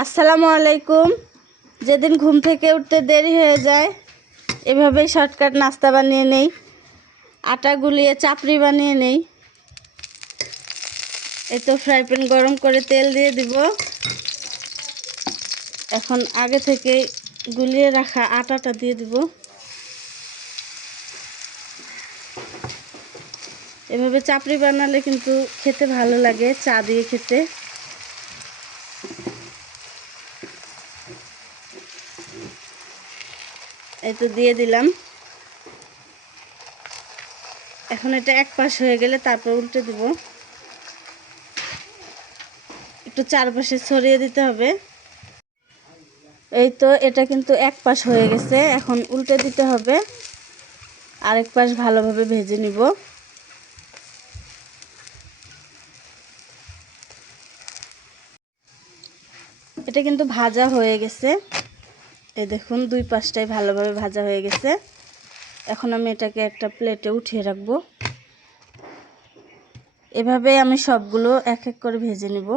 আসসালামু আলাইকুম। যেদিন ঘুম থেকে উঠতে দেরি হয়ে যায় এভাবেই শর্টকাট নাস্তা বানিয়ে নেই, আটা গুলিয়ে চাপড়ি বানিয়ে নেই। এই তো ফ্রাই প্যান গরম করে তেল দিয়ে দিব। এখন আগে থেকে গুলিয়ে রাখা আটাটা দিয়ে দিব। এভাবে চাপড়ি বানালে কিন্তু খেতে ভালো লাগে, চা দিয়ে খেতে। এই তো দিয়ে দিলাম। এখন এটা এক পাশ হয়ে গেলে তারপর উল্টে দিব। একটু চারপাশে ছড়িয়ে দিতে হবে। এই তো এটা কিন্তু এক পাশ হয়ে গেছে, এখন উল্টে দিতে হবে। আরেক পাশ ভালোভাবে ভেজে নিব। এটা কিন্তু ভাজা হয়ে গেছে। এই দেখুন দুই পাশটাই ভালোভাবে ভাজা হয়ে গেছে। এখন আমি এটাকে একটা প্লেটে উঠিয়ে রাখব। এভাবে আমি সবগুলো এক এক করে ভেজে নিব।